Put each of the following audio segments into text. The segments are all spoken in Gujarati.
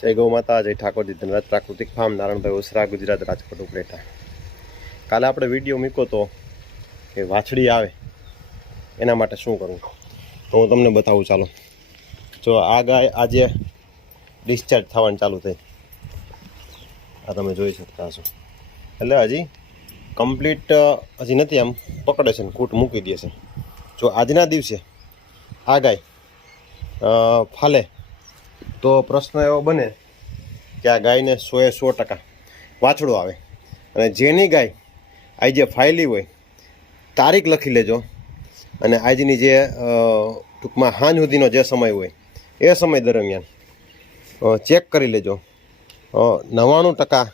જય ગૌ માતા, જય ઠાકોરજી, ધનરાજ પ્રાકૃતિક ફાર્મ, નારાયણભાઈ ઓસરા, ગુજરાત, રાજકોટ ઉપલેટા. કાલે આપણે વિડીયો મૂક્યો તો કે વાછડી આવે એના માટે શું કરવું, તો હું તમને બતાવું. ચાલો, જો આ ગાય આજે ડિસ્ચાર્જ થવાનું ચાલુ થઈ, આ તમે જોઈ શકતા હશો. એટલે હજી કમ્પ્લીટ હજી નથી, આમ પકડે છે ને કૂટ મૂકી દે છે. જો આજના દિવસે આ ગાય ફાલે તો પ્રશ્ન એવો બને કે આ ગાયને 100% વાછડો આવે. અને જેની ગાય આજે ફાયલી હોય તારીખ લખી લેજો, અને આજની જે ટૂંકમાં સાંજ સુધીનો જે સમય હોય એ સમય દરમિયાન ચેક કરી લેજો. 99%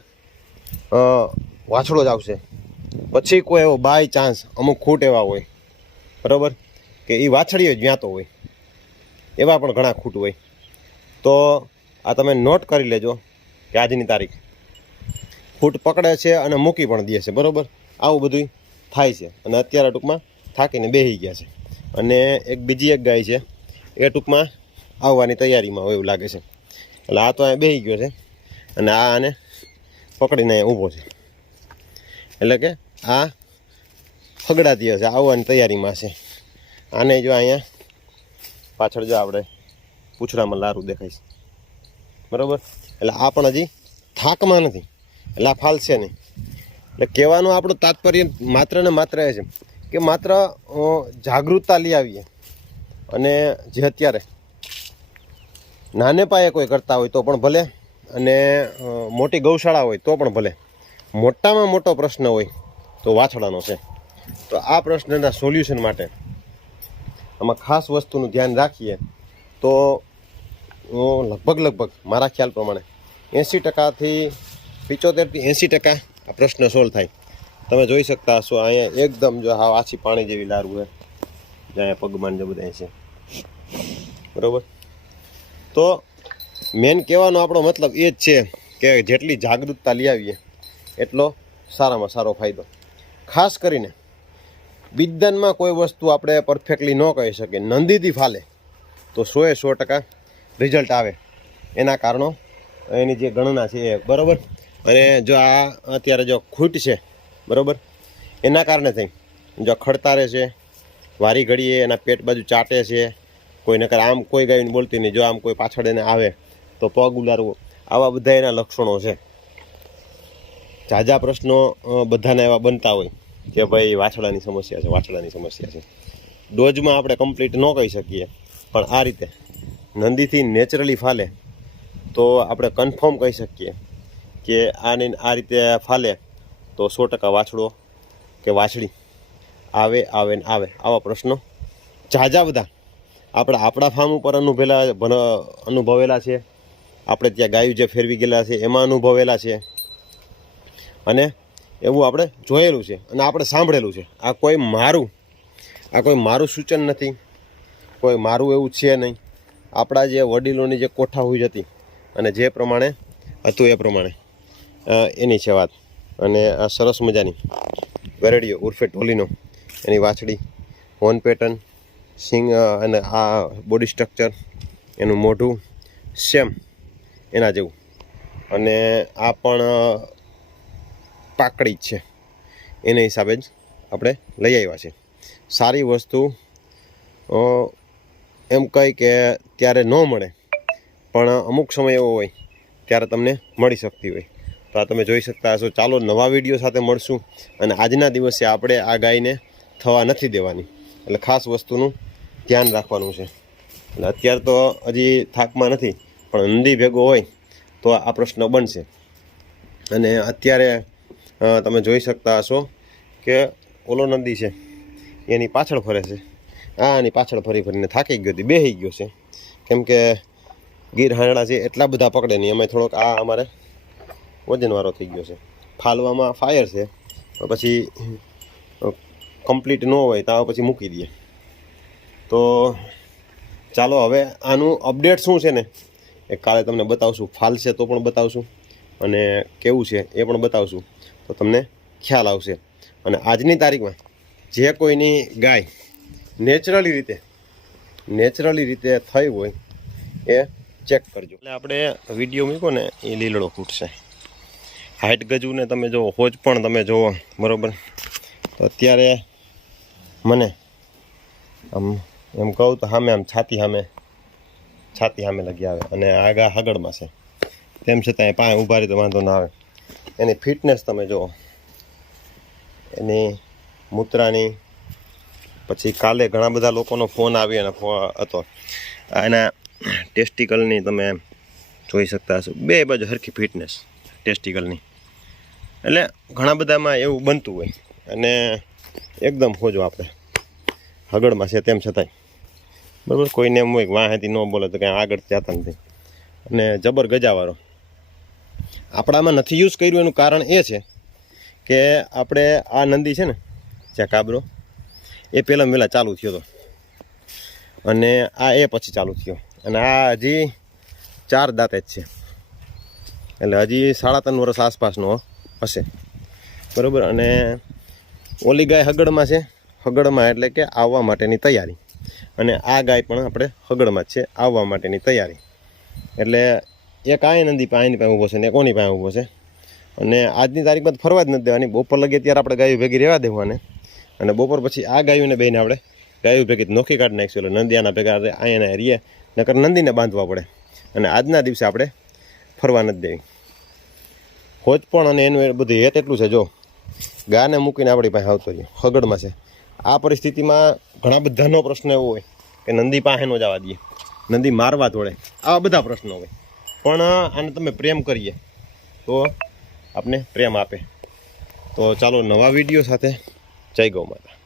વાછડો જ આવશે. પછી કોઈ એવો બાય ચાન્સ અમુક ખૂટ એવા હોય, બરાબર, કે એ વાછડીઓ જ વ્યાતો હોય, એવા પણ ઘણા ખૂટ હોય. તો આ તમે નોટ કરી લેજો કે આજની તારીખ ફૂટ પકડે છે અને મૂકી પણ દે છે, બરાબર. આવું બધું થાય છે. અને અત્યારે ટૂંકમાં થાકીને બેસી ગયા છે. અને બીજી એક ગાય છે એ ટૂંકમાં આવવાની તૈયારીમાં હોય એવું લાગે છે. એટલે આ તો અહીંયા બેસી ગયો છે અને આ આને પકડીને અહીંયા ઊભો છે. એટલે કે આ ફગડાતી હશે, આવવાની તૈયારીમાં છે. આને જો અહીંયા પાછળ જો આપણે પૂછડામાં લારું દેખાય છે, બરાબર. એટલે આ પણ હજી થાકમાં નથી, એટલે આ ફાલશે નહીં. એટલે કહેવાનું આપણું તાત્પર્ય માત્ર ને માત્ર એ છે કે માત્ર જાગૃતતા લઈ આવીએ. અને જે અત્યારે નાને પાયે કોઈ કરતા હોય તો પણ ભલે, અને મોટી ગૌશાળા હોય તો પણ ભલે, મોટામાં મોટો પ્રશ્ન હોય તો વાછડાનો છે. તો આ પ્રશ્નના સોલ્યુશન માટે આમાં ખાસ વસ્તુનું ધ્યાન રાખીએ તો લગભગ મારા ખ્યાલ પ્રમાણે 80%થી 75% થી 80% આ પ્રશ્ન સોલ્વ થાય. તમે જોઈ શકતા હશો અહીંયા એકદમ જો હા આછી પાણી જેવી લારું છે, જ્યાં પગમાન જે બધા છે, બરાબર. તો મેન કહેવાનો આપણો મતલબ એ જ છે કે જેટલી જાગૃતતા લઈ આવીએ એટલો સારામાં સારો ફાયદો. ખાસ કરીને બિદ્દનમાં કોઈ વસ્તુ આપણે પરફેક્ટલી ન કહી શકીએ, નંદીથી ફાલે તો 100% રિઝલ્ટ આવે. એના કારણો એની જે ગણના છે એ, બરાબર. અને જો આ અત્યારે જો ખૂટ છે, બરાબર, એના કારણે થઈ જો ખડતારે છે, વારી ઘડીએ એના પેટ બાજુ ચાટે છે, કોઈ નકર આમ કોઈ ગાયને બોલતી નહીં, જો આમ કોઈ પાછળ એને આવે તો પગ ઉલારવો, આવા બધા એના લક્ષણો છે. ઝાઝા પ્રશ્નો બધાને એવા બનતા હોય કે ભાઈ વાછડાની સમસ્યા છે. ડોઝમાં આપણે કમ્પ્લીટ ન કહી શકીએ, પણ આ રીતે નંદીથી નેચરલી ફાલે તો આપણે કન્ફર્મ કહી શકીએ કે આને આ રીતે ફાલે તો 100% વાછડો કે વાછડી આવે. આવા પ્રશ્નો ઝાઝા બધા આપણા ફાર્મ ઉપર અનુભવેલા છે. આપણે ત્યાં ગાયું જે ફેરવી ગયેલા છે એમાં અનુભવેલા છે. અને એવું આપણે જોયેલું છે અને આપણે સાંભળેલું છે. આ કોઈ મારું સૂચન નથી, કોઈ મારું એવું છે નહીં. આપણા જે વડીલોની જે કોઠાહૂજ હતી અને જે પ્રમાણે હતું એ પ્રમાણે એની છે વાત. અને આ સરસ મજાની ગરેડીઓ ઉર્ફે ટોલીનો, એની વાછડી, હોર્ન પેટર્ન, સિંગ અને આ બોડી સ્ટ્રક્ચર, એનું મોઢું સેમ એના જેવું. અને આ પણ પાકડી જ છે, એને હિસાબે જ આપણે લઈ આવ્યા છે. સારી વસ્તુ એમ કહી કે ત્યારે ન મળે, પણ અમુક સમય એવો હોય ત્યારે તમને મળી શકતી હોય. તો આ તમે જોઈ શકતા હશો. ચાલો નવા વિડીયો સાથે મળશું. અને આજના દિવસે આપણે આ ગાયને થવા નથી દેવાની, એટલે ખાસ વસ્તુનું ધ્યાન રાખવાનું છે. એટલે અત્યારે તો હજી થાકમાં નથી, પણ નંદી ભેગો હોય તો આ પ્રશ્ન બનશે. અને અત્યારે તમે જોઈ શકતા હશો કે ઓલો નંદી છે એની પાછળ ફરે છે, આની પાછળ ફરીને થાકી ગયો હતી, બેસી ગયો છે. કેમ કે ગીર હાંડડા છે એટલા બધા પકડે નહીં, અમે થોડોક આ અમારે વજનવાળો થઈ ગયો છે. ફાલવામાં ફાયર છે, પછી કમ્પ્લીટ ન હોય તો પછી મૂકી દઈએ. તો ચાલો હવે આનું અપડેટ શું છે ને એ કાલે તમને બતાવશું. ફાલશે તો પણ બતાવશું, અને કેવું છે એ પણ બતાવશું, તો તમને ખ્યાલ આવશે. અને આજની તારીખમાં જે કોઈની ગાય નેચરલી રીતે થઈ હોય એ ચેક કરજો. એટલે આપણે વિડીયો મૂકો ને એ લીલડો ફૂટશે. હાઈટ ગજુને તમે જુઓ, હોજ પણ તમે જુઓ, બરાબર. તો અત્યારે મને આમ એમ કહું તો સામે આમ છાતી સામે લગી આવે અને આગા હગડમાં છે. તેમ છતાં એ પાસે ઊભા રહી તો વાંધો ના આવે. એની ફિટનેસ તમે જુઓ, એની મૂત્રાની. પછી કાલે ઘણા બધા લોકોનો ફોન આવી અને હતો એના ટેસ્ટિકલની તમે જોઈ શકતા હશો. બે બાજુ સરખી ફિટનેસ ટેસ્ટિકલની. એટલે ઘણા બધામાં એવું બનતું હોય અને એકદમ હોજો આપણે હગડમાં છે તેમ છતાંય, બરાબર. કોઈને એમ હોય કે વાંહેથી ન બોલે તો કાંઈ આગળ જતા નથી. અને જબર ગજાવાળો આપણામાં નથી યુઝ કર્યું. એનું કારણ એ છે કે આપણે આ નંદી છે ને, જ્યાં કાબરો, એ પહેલાં ચાલુ થયો હતો અને આ એ પછી ચાલુ થયો. અને આ હજી 4 દાંત જ છે, એટલે હજી 3.5 વર્ષ આસપાસનો હશે, બરાબર. અને ઓલી ગાય હગડમાં છે, હગડમાં એટલે કે આવવા માટેની તૈયારી. અને આ ગાય પણ આપણે હગડમાં જ છે, આવવા માટેની તૈયારી. એટલે એક આ નંદી આની પાસે ઊભો છે ને એક ઓની પાસે ઊભો છે. અને આજની તારીખમાં ફરવા જ નથી દેવાની. બપોર લગી ત્યારે આપણે ગાયો ભેગી રહેવા દેવાને, અને બપોર પછી આ ગાયોને બેને આપણે ગાયો ભેગી નોખી કાઢી નાખીશું. એટલે નંદિયાના ભેગા અહીંયા રીએ, નકર નંદીને બાંધવા પડે. અને આજના દિવસે આપણે ફરવા નથી દેવી. હોજ પણ અને એનું બધું હેત એટલું છે. જો ગાને મૂકીને આપણી પાસે આવતો રહ્યો, હગડમાં છે. આ પરિસ્થિતિમાં ઘણા બધાનો પ્રશ્ન એવો હોય કે નંદી પાસે ન જવા દઈએ, નંદી મારવા દોડે, આવા બધા પ્રશ્નો હોય. પણ આને તમે પ્રેમ કરીએ તો આપને પ્રેમ આપે. તો ચાલો નવા વિડીયો સાથે. જય ગૌ માતા.